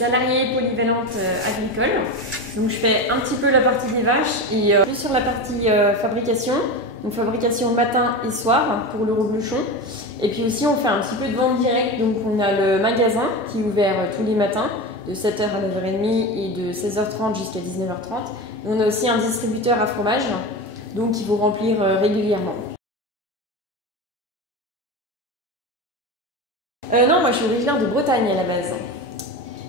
salariée polyvalente agricole. Donc je fais un petit peu la partie des vaches et plus sur la partie fabrication. Donc fabrication matin et soir pour le reblochon. Et puis aussi on fait un petit peu de vente directe. Donc on a le magasin qui est ouvert tous les matins de 7h à 9h30 et de 16h30 jusqu'à 19h30. Et on a aussi un distributeur à fromage, donc il faut remplir régulièrement. Non, moi je suis originaire de Bretagne à la base.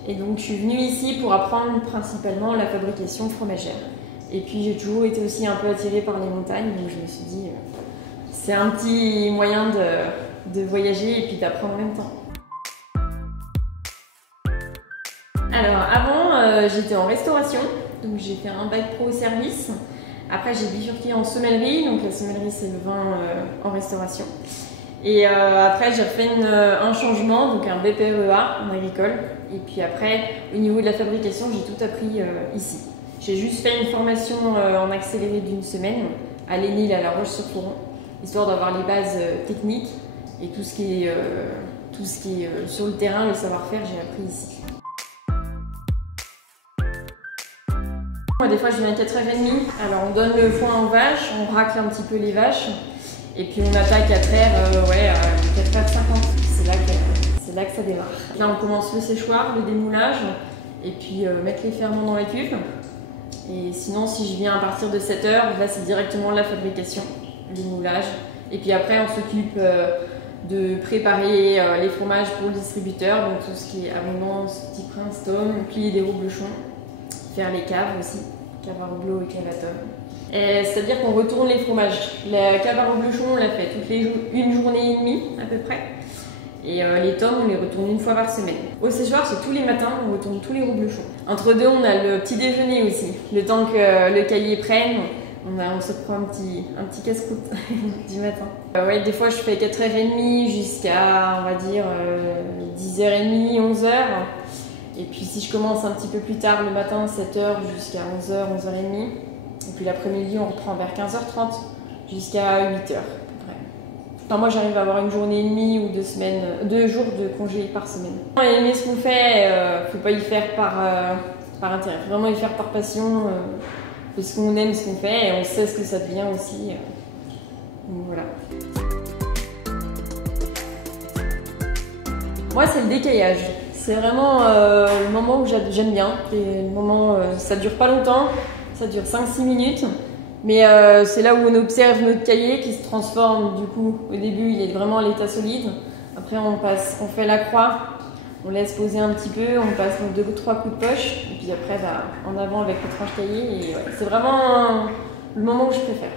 Et donc je suis venue ici pour apprendre principalement la fabrication fromagère. Et puis j'ai toujours été aussi un peu attirée par les montagnes, donc je me suis dit c'est un petit moyen de voyager et puis d'apprendre en même temps. Alors avant j'étais en restauration, donc j'ai fait un bac pro service. Après j'ai bifurqué en sommellerie, donc la sommellerie c'est le vin en restauration. Et après j'ai refait un changement, donc un BPREA en agricole. Et puis après au niveau de la fabrication j'ai tout appris ici. J'ai juste fait une formation en accéléré d'une semaine à l'ENIL à La Roche-sur-Foron, histoire d'avoir les bases techniques et tout ce qui est sur le terrain, le savoir-faire, j'ai appris ici. Des fois je viens à 4h30, alors on donne le foin aux vaches, on racle un petit peu les vaches et puis on attaque à 4h50, c'est là que ça démarre. Là on commence le séchoir, le démoulage et puis mettre les ferments dans la cuve. Et sinon si je viens à partir de 7h, là c'est directement la fabrication, le démoulage. Et puis après on s'occupe de préparer les fromages pour le distributeur, donc tout ce qui est abondance, petit prince, tome, plier des reblochons. Faire les caves aussi, cave à reblochon et cave à tome. C'est-à-dire qu'on retourne les fromages. La cave à reblochon, on la fait une journée et demie à peu près. Et les tomes, on les retourne une fois par semaine. Au séchoir, c'est tous les matins, on retourne tous les reblochons. Entre deux, on a le petit déjeuner aussi. Le temps que le cahier prenne, on se prend un petit casse-croûte du matin. Ouais, des fois, je fais 4h30 jusqu'à, on va dire, 10h30, 11h. Et puis si je commence un petit peu plus tard le matin, 7h jusqu'à 11h, 11h30. Et puis l'après-midi, on reprend vers 15h30 jusqu'à 8h à peu près. Enfin, moi, j'arrive à avoir une journée et demie ou 2 jours de congé par semaine. Aimer ce qu'on fait, faut pas y faire par intérêt. Faut vraiment y faire par passion, parce qu'on aime ce qu'on fait et on sait ce que ça devient aussi. Donc voilà. Moi, c'est le décaillage. C'est vraiment le moment où j'aime bien. Et le moment, ça dure pas longtemps, ça dure 5-6 minutes. Mais c'est là où on observe notre cahier qui se transforme du coup. Au début, il est vraiment à l'état solide. Après, on fait la croix, on laisse poser un petit peu, on passe 2-3 coups de poche. Et puis après, en avant avec le tranche cahier. Et ouais, c'est vraiment le moment où je préfère.